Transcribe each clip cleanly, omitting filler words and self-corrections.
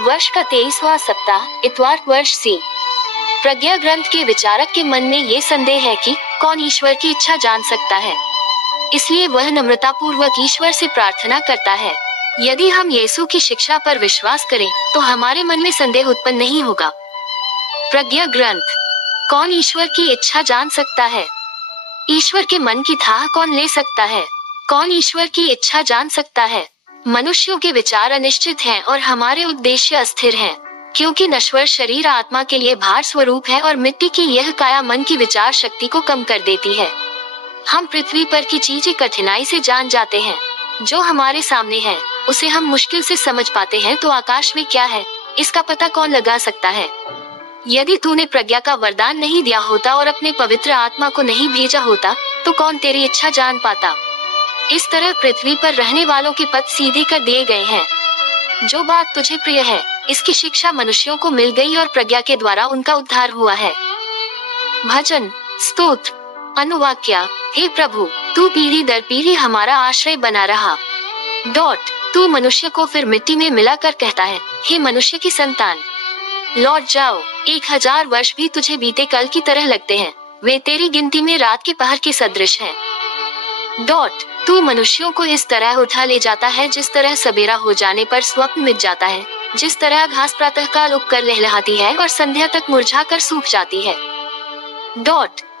वर्ष का 23वां सप्ताह, इतवार, वर्ष सी। प्रज्ञा ग्रंथ के विचारक के मन में ये संदेह है कि कौन ईश्वर की इच्छा जान सकता है, इसलिए वह नम्रता पूर्वक ईश्वर से प्रार्थना करता है। यदि हम यीशु की शिक्षा पर विश्वास करें तो हमारे मन में संदेह उत्पन्न नहीं होगा। प्रज्ञा ग्रंथ। कौन ईश्वर की इच्छा जान सकता है? ईश्वर के मन की थाह कौन ले सकता है? कौन ईश्वर की इच्छा जान सकता है? मनुष्यों के विचार अनिश्चित हैं और हमारे उद्देश्य अस्थिर हैं, क्योंकि नश्वर शरीर आत्मा के लिए भार स्वरूप है और मिट्टी की यह काया मन की विचार शक्ति को कम कर देती है। हम पृथ्वी पर की चीजें कठिनाई से जान जाते हैं। जो हमारे सामने है उसे हम मुश्किल से समझ पाते हैं, तो आकाश में क्या है इसका पता कौन लगा सकता है? यदि तूने प्रज्ञा का वरदान नहीं दिया होता और अपने पवित्र आत्मा को नहीं भेजा होता तो कौन तेरी इच्छा जान पाता? इस तरह पृथ्वी पर रहने वालों के पथ सीधे कर दिए गए हैं। जो बात तुझे प्रिय है इसकी शिक्षा मनुष्यों को मिल गई और प्रज्ञा के द्वारा उनका उद्धार हुआ है। भजन, स्तोत्र, अनुवाक्या। हे प्रभु, तू पीढ़ी दर पीढ़ी हमारा आश्रय बना रहा। तू मनुष्य को फिर मिट्टी में मिलाकर कहता है, हे मनुष्य की संतान, लौट जाओ। 1000 वर्ष भी तुझे बीते कल की तरह लगते हैं, वे तेरी गिनती में रात के पहर के सदृश हैं। तू मनुष्यों को इस तरह उठा ले जाता है जिस तरह सवेरा हो जाने पर स्वप्न मिट जाता है, जिस तरह घास प्रातःकाल उगकर लहलहाती है और संध्या तक मुरझाकर सूख जाती है।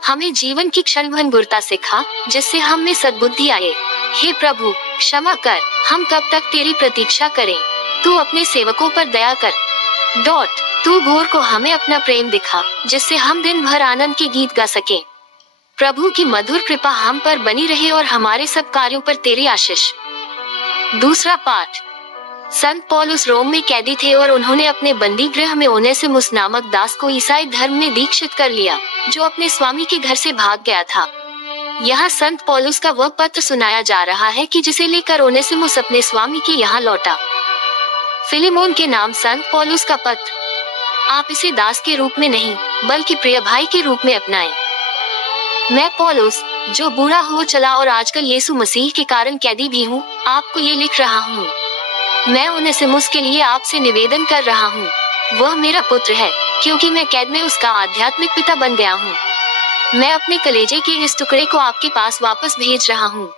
हमें जीवन की क्षणभंगुरता सिखा जिससे हम में सद्बुद्धि आए। हे प्रभु, क्षमा कर, हम कब तक तेरी प्रतीक्षा करें? तू अपने सेवकों पर दया कर। तू भोर को हमें अपना प्रेम दिखा जिससे हम दिन भर आनंद के गीत गा सकें। प्रभु की मधुर कृपा हम पर बनी रहे और हमारे सब कार्यों पर तेरी आशीष। दूसरा पाठ। संत पौलुस रोम में कैदी थे और उन्होंने अपने बंदी गृह में ओनेसिमुस नामक दास को ईसाई धर्म में दीक्षित कर लिया, जो अपने स्वामी के घर से भाग गया था। यहाँ संत पौलुस का वह पत्र सुनाया जा रहा है कि जिसे लेकर ओनेसिमुस अपने स्वामी के यहाँ लौटा। फिलेमोन के नाम संत पौलुस का पत्र। आप इसे दास के रूप में नहीं बल्कि प्रिय भाई के रूप में अपनाएं। मैं पौलुस, जो बूढ़ा हो चला और आजकल यीशु मसीह के कारण कैदी भी हूँ, आपको ये लिख रहा हूँ। मैं ओनेसिमुस के लिए आपसे निवेदन कर रहा हूँ। वह मेरा पुत्र है, क्योंकि मैं कैद में उसका आध्यात्मिक पिता बन गया हूँ। मैं अपने कलेजे के इस टुकड़े को आपके पास वापस भेज रहा हूँ।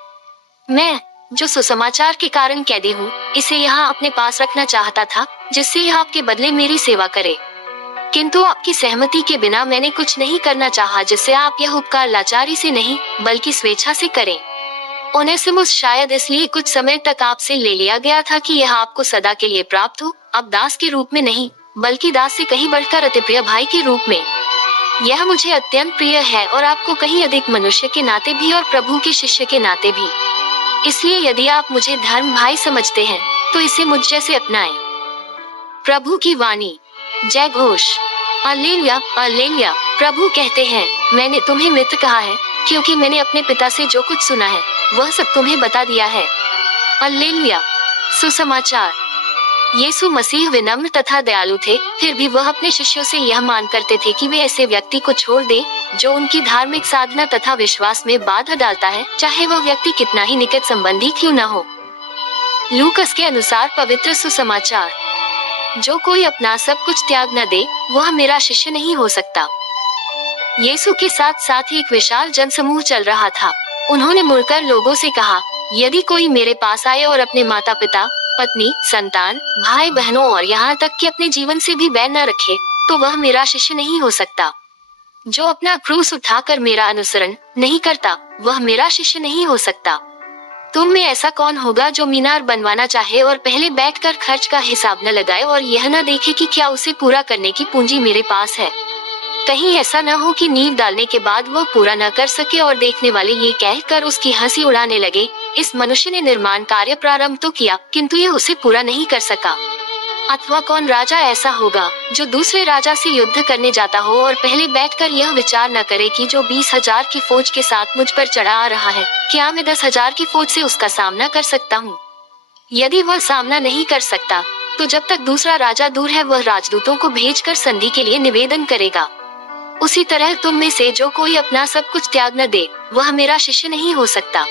मैं, जो सुसमाचार के कारण कैदी हूँ, इसे यहाँ अपने पास रखना चाहता था, जिससे यह आपके बदले मेरी सेवा करे। किंतु आपकी सहमति के बिना मैंने कुछ नहीं करना चाहा, जिससे आप यह उपकार लाचारी से नहीं बल्कि स्वेच्छा से करें। ओनेसिमुस शायद इसलिए कुछ समय तक आपसे ले लिया गया था कि यह आपको सदा के लिए प्राप्त हो, अब दास के रूप में नहीं बल्कि दास से कहीं बढ़कर अति प्रिय भाई के रूप में। यह मुझे अत्यंत प्रिय है और आपको कहीं अधिक मनुष्य के नाते भी और प्रभु के शिष्य के नाते भी। इसलिए यदि आप मुझे धर्म भाई समझते हैं तो इसे मुझ जैसे अपनाएं। प्रभु की वाणी। जय घोष। alleluia, alleluia। प्रभु कहते हैं, मैंने तुम्हें मित्र कहा है, क्योंकि मैंने अपने पिता से जो कुछ सुना है वह सब तुम्हें बता दिया है। alleluia। सुसमाचार। यीशु मसीह विनम्र तथा दयालु थे, फिर भी वह अपने शिष्यों से यह मान करते थे कि वे ऐसे व्यक्ति को छोड़ दे जो उनकी धार्मिक साधना तथा विश्वास में बाधा डालता है, चाहे वह व्यक्ति कितना ही निकट संबंधी क्यों न हो। लूकस के अनुसार पवित्र सुसमाचार। जो कोई अपना सब कुछ त्याग न दे वह मेरा शिष्य नहीं हो सकता। यीशु के साथ साथ एक विशाल जनसमूह चल रहा था। उन्होंने मुड़कर लोगों से कहा, यदि कोई मेरे पास आए और अपने माता पिता, पत्नी, संतान, भाई बहनों और यहाँ तक कि अपने जीवन से भी बैर न रखे तो वह मेरा शिष्य नहीं हो सकता। जो अपना क्रूस उठाकर मेरा अनुसरण नहीं करता वह मेरा शिष्य नहीं हो सकता। तुम में ऐसा कौन होगा जो मीनार बनवाना चाहे और पहले बैठकर खर्च का हिसाब न लगाए और यह न देखे कि क्या उसे पूरा करने की पूंजी मेरे पास है? कहीं ऐसा न हो कि नींव डालने के बाद वह पूरा न कर सके और देखने वाले ये कहकर उसकी हंसी उड़ाने लगे, इस मनुष्य ने निर्माण कार्य प्रारंभ तो किया किंतु यह उसे पूरा नहीं कर सका। अथवा कौन राजा ऐसा होगा जो दूसरे राजा से युद्ध करने जाता हो और पहले बैठकर यह विचार न करे कि जो 20,000 की फौज के साथ मुझ पर चढ़ा आ रहा है, क्या मैं 10,000 की फौज से उसका सामना कर सकता हूँ? यदि वह सामना नहीं कर सकता तो जब तक दूसरा राजा दूर है वह राजदूतों को भेजकर संधि के लिए निवेदन करेगा। उसी तरह तुम में से जो कोई अपना सब कुछ त्याग न दे वह मेरा शिष्य नहीं हो सकता।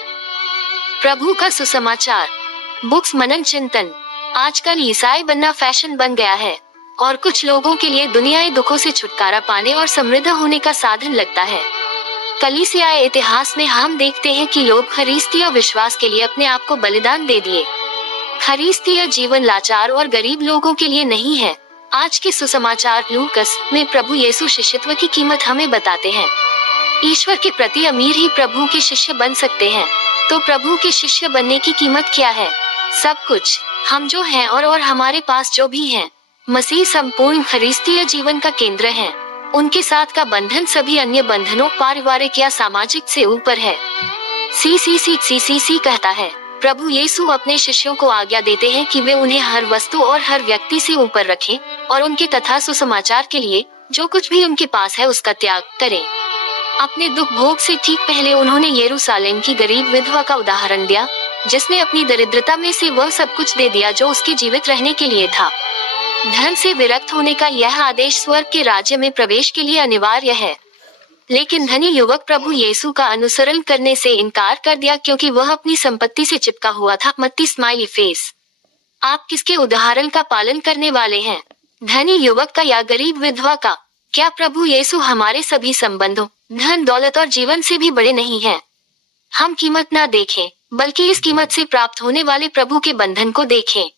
प्रभु का सुसमाचार। बुक्स मनन चिंतन। आजकल ईसाई बनना फैशन बन गया है और कुछ लोगों के लिए दुनियाई दुखों से छुटकारा पाने और समृद्ध होने का साधन लगता है। कलीसियाई इतिहास में हम देखते हैं कि लोग ख्रिस्तीय विश्वास के लिए अपने आप को बलिदान दे दिए। ख्रिस्तीय जीवन लाचार और गरीब लोगों के लिए नहीं है। आज के सुसमाचार लूकस में प्रभु यीशु शिष्यत्व की कीमत हमें बताते हैं। ईश्वर के प्रति अमीर ही प्रभु के शिष्य बन सकते हैं। तो प्रभु के शिष्य बनने की कीमत क्या है? सब कुछ। हम जो हैं और हमारे पास जो भी हैं, मसीह संपूर्ण ख्रिस्तीय जीवन का केंद्र है। उनके साथ का बंधन सभी अन्य बंधनों, पारिवारिक या सामाजिक से ऊपर है। CCC कहता है, प्रभु यीशु अपने शिष्यों को आज्ञा देते हैं कि वे उन्हें हर वस्तु और हर व्यक्ति से ऊपर रखें और उनके तथा सुसमाचार के लिए जो कुछ भी उनके पास है उसका त्याग करें। अपने दुख भोग से ठीक पहले उन्होंने यरूशलेम की गरीब विधवा का उदाहरण दिया, जिसने अपनी दरिद्रता में से वह सब कुछ दे दिया जो उसके जीवित रहने के लिए था। धन से विरक्त होने का यह आदेश स्वर्ग के राज्य में प्रवेश के लिए अनिवार्य है। लेकिन धनी युवक प्रभु यीशु का अनुसरण करने से इनकार कर दिया क्योंकि वह अपनी संपत्ति से चिपका हुआ था। मत्ती स्माइली फेस। आप किसके उदाहरण का पालन करने वाले हैं? धनी युवक का या गरीब विधवा का? क्या प्रभु यीशु हमारे सभी संबंधों, धन दौलत और जीवन से भी बड़े नहीं हैं? हम कीमत ना देखें, बल्कि इस कीमत से प्राप्त होने वाले प्रभु के बंधन को देखें।